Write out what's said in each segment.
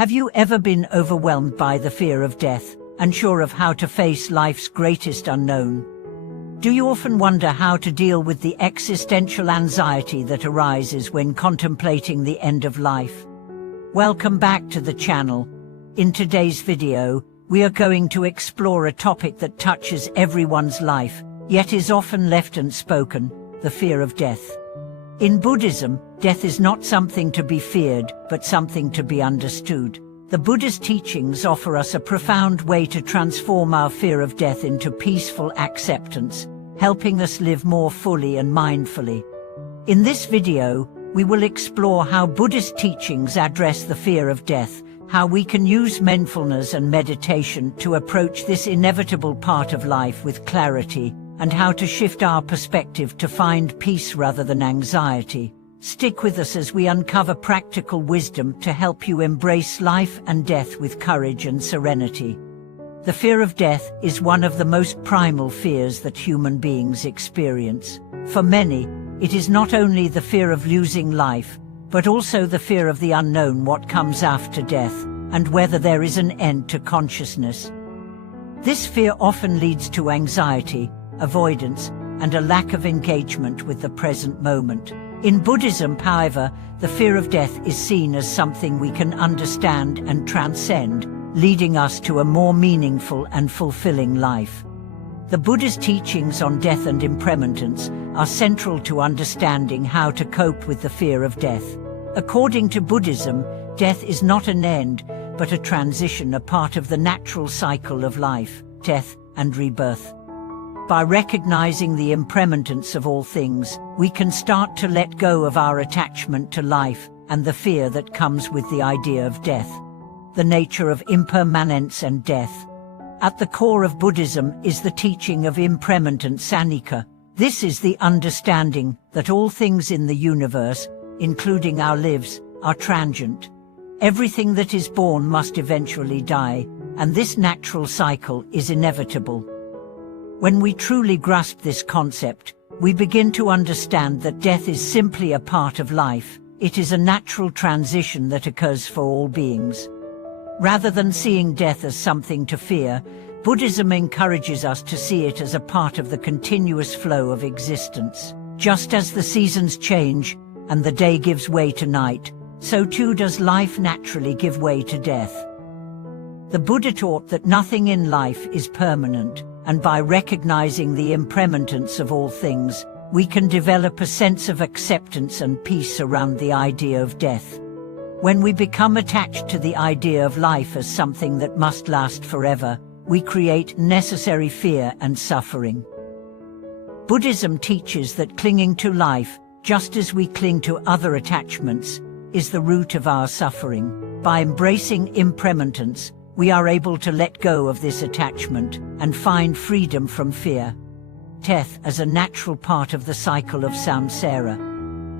Have you ever been overwhelmed by the fear of death, unsure of how to face life's greatest unknown? Do you often wonder how to deal with the existential anxiety that arises when contemplating the end of life? Welcome back to the channel. In today's video, we are going to explore a topic that touches everyone's life, yet is often left unspoken: the fear of death. In Buddhism, death is not something to be feared, but something to be understood. The Buddhist teachings offer us a profound way to transform our fear of death into peaceful acceptance, helping us live more fully and mindfully. In this video, we will explore how Buddhist teachings address the fear of death, how we can use mindfulness and meditation to approach this inevitable part of life with clarity, and how to shift our perspective to find peace rather than anxiety. Stick with us as we uncover practical wisdom to help you embrace life and death with courage and serenity. The fear of death is one of the most primal fears that human beings experience. For many, it is not only the fear of losing life, but also the fear of the unknown, what comes after death, and whether there is an end to consciousness. This fear often leads to anxiety, avoidance, and a lack of engagement with the present moment. In Buddhism, however, the fear of death is seen as something we can understand and transcend, leading us to a more meaningful and fulfilling life. The Buddhist teachings on death and impermanence are central to understanding how to cope with the fear of death. According to Buddhism, death is not an end, but a transition, a part of the natural cycle of life, death, and rebirth. By recognizing the impermanence of all things, we can start to let go of our attachment to life and the fear that comes with the idea of death. The nature of impermanence and death. At the core of Buddhism is the teaching of impermanence anicca. This is the understanding that all things in the universe, including our lives, are transient. Everything that is born must eventually die, and this natural cycle is inevitable. When we truly grasp this concept, we begin to understand that death is simply a part of life. It is a natural transition that occurs for all beings. Rather than seeing death as something to fear, Buddhism encourages us to see it as a part of the continuous flow of existence. Just as the seasons change and the day gives way to night, so too does life naturally give way to death. The Buddha taught that nothing in life is permanent, and by recognizing the impermanence of all things, we can develop a sense of acceptance and peace around the idea of death. When we become attached to the idea of life as something that must last forever, we create necessary fear and suffering. Buddhism teaches that clinging to life, just as we cling to other attachments, is the root of our suffering. By embracing impermanence, we are able to let go of this attachment and find freedom from fear. Death as a natural part of the cycle of samsara.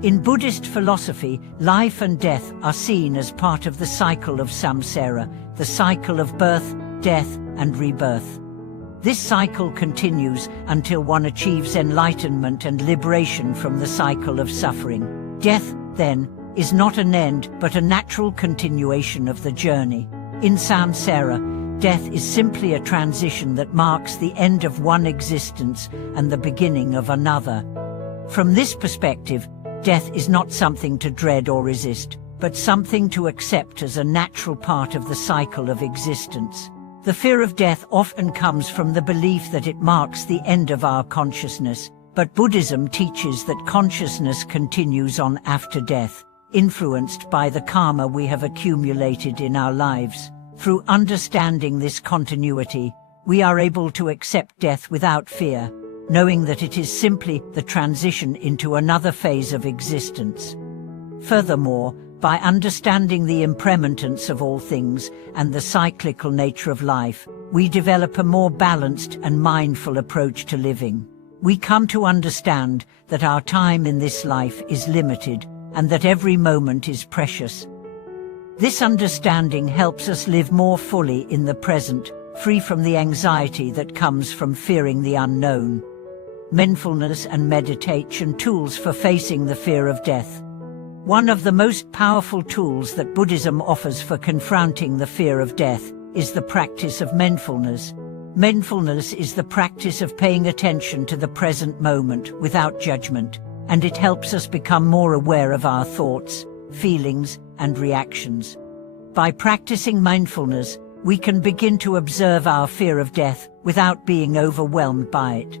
In Buddhist philosophy, life and death are seen as part of the cycle of samsara, the cycle of birth, death, and rebirth. This cycle continues until one achieves enlightenment and liberation from the cycle of suffering. Death, then, is not an end but a natural continuation of the journey. In samsara, death is simply a transition that marks the end of one existence and the beginning of another. From this perspective, death is not something to dread or resist, but something to accept as a natural part of the cycle of existence. The fear of death often comes from the belief that it marks the end of our consciousness, but Buddhism teaches that consciousness continues on after death, influenced by the karma we have accumulated in our lives. Through understanding this continuity, we are able to accept death without fear, knowing that it is simply the transition into another phase of existence. Furthermore, by understanding the impermanence of all things and the cyclical nature of life, we develop a more balanced and mindful approach to living. We come to understand that our time in this life is limited, and that every moment is precious. This understanding helps us live more fully in the present, free from the anxiety that comes from fearing the unknown. Mindfulness and meditation tools for facing the fear of death. One of the most powerful tools that Buddhism offers for confronting the fear of death is the practice of mindfulness. Mindfulness is the practice of paying attention to the present moment without judgment, and it helps us become more aware of our thoughts, feelings, and reactions. By practicing mindfulness, we can begin to observe our fear of death without being overwhelmed by it.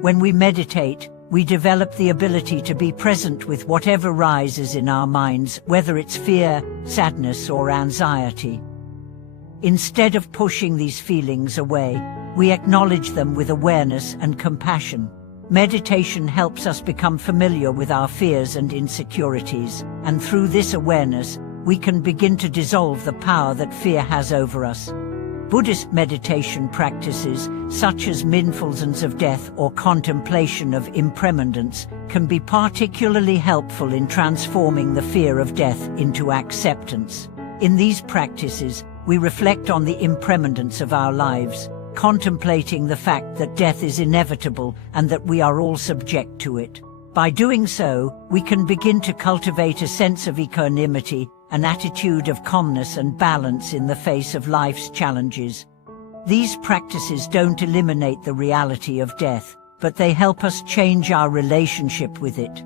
When we meditate, we develop the ability to be present with whatever rises in our minds, whether it's fear, sadness, or anxiety. Instead of pushing these feelings away, we acknowledge them with awareness and compassion. Meditation helps us become familiar with our fears and insecurities, and through this awareness, we can begin to dissolve the power that fear has over us. Buddhist meditation practices, such as mindfulness of death or contemplation of impermanence, can be particularly helpful in transforming the fear of death into acceptance. In these practices, we reflect on the impermanence of our lives, contemplating the fact that death is inevitable and that we are all subject to it. By doing so, we can begin to cultivate a sense of equanimity, an attitude of calmness and balance in the face of life's challenges. These practices don't eliminate the reality of death, but they help us change our relationship with it.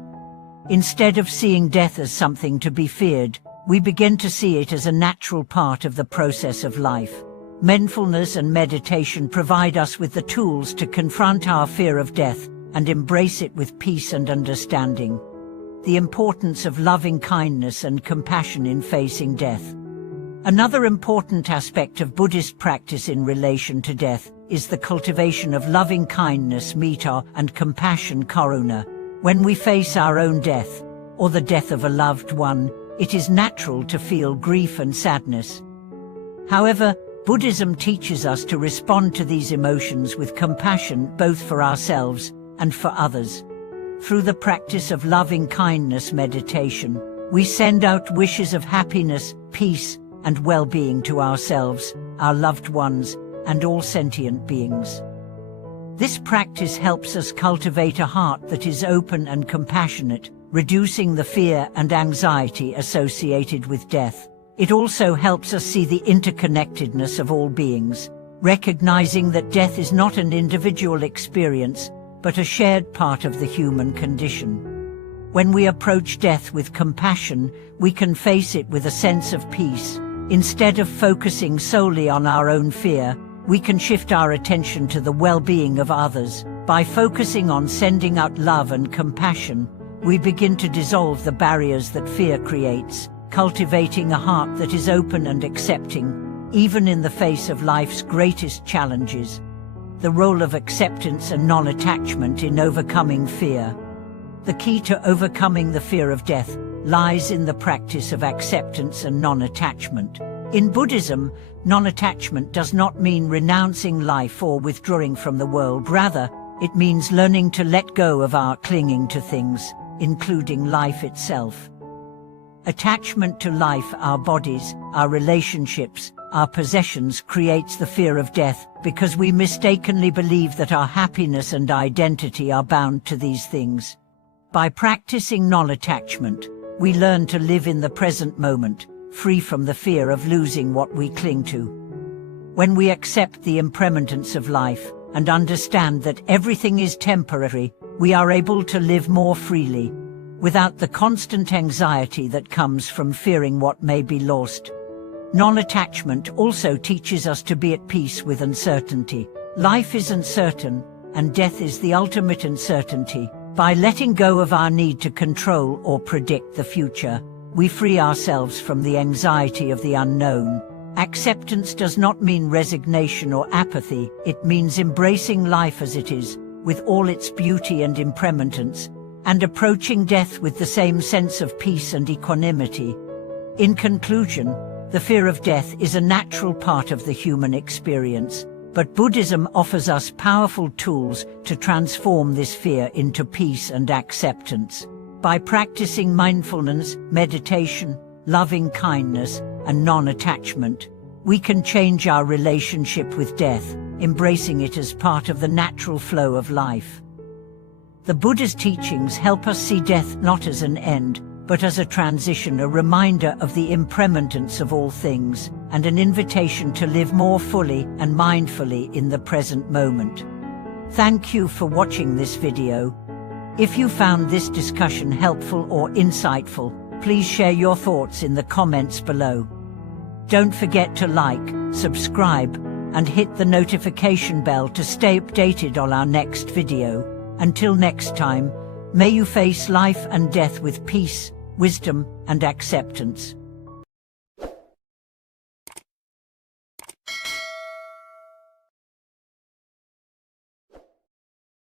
Instead of seeing death as something to be feared, we begin to see it as a natural part of the process of life. Mindfulness and meditation provide us with the tools to confront our fear of death and embrace it with peace and understanding. The importance of loving kindness and compassion in facing death. Another important aspect of Buddhist practice in relation to death is the cultivation of loving kindness, metta, and compassion, karuna. When we face our own death, or the death of a loved one, it is natural to feel grief and sadness. However, Buddhism teaches us to respond to these emotions with compassion, both for ourselves and for others. Through the practice of loving kindness meditation, we send out wishes of happiness, peace, and well-being to ourselves, our loved ones, and all sentient beings. This practice helps us cultivate a heart that is open and compassionate, reducing the fear and anxiety associated with death. It also helps us see the interconnectedness of all beings, recognizing that death is not an individual experience, but a shared part of the human condition. When we approach death with compassion, we can face it with a sense of peace. Instead of focusing solely on our own fear, we can shift our attention to the well-being of others. By focusing on sending out love and compassion, we begin to dissolve the barriers that fear creates, cultivating a heart that is open and accepting, even in the face of life's greatest challenges. The role of acceptance and non-attachment in overcoming fear. The key to overcoming the fear of death lies in the practice of acceptance and non-attachment. In Buddhism, non-attachment does not mean renouncing life or withdrawing from the world. Rather, it means learning to let go of our clinging to things, including life itself. Attachment to life, our bodies, our relationships, our possessions, creates the fear of death because we mistakenly believe that our happiness and identity are bound to these things. By practicing non-attachment, we learn to live in the present moment, free from the fear of losing what we cling to. When we accept the impermanence of life and understand that everything is temporary, we are able to live more freely, without the constant anxiety that comes from fearing what may be lost. Non-attachment also teaches us to be at peace with uncertainty. Life is uncertain, and death is the ultimate uncertainty. By letting go of our need to control or predict the future, we free ourselves from the anxiety of the unknown. Acceptance does not mean resignation or apathy. It means embracing life as it is, with all its beauty and impermanence, and approaching death with the same sense of peace and equanimity. In conclusion, the fear of death is a natural part of the human experience, but Buddhism offers us powerful tools to transform this fear into peace and acceptance. By practicing mindfulness, meditation, loving kindness, and non-attachment, we can change our relationship with death, embracing it as part of the natural flow of life. The Buddha's teachings help us see death not as an end, but as a transition, a reminder of the impermanence of all things, and an invitation to live more fully and mindfully in the present moment. Thank you for watching this video. If you found this discussion helpful or insightful, please share your thoughts in the comments below. Don't forget to like, subscribe, and hit the notification bell to stay updated on our next video. Until next time, may you face life and death with peace, wisdom, and acceptance.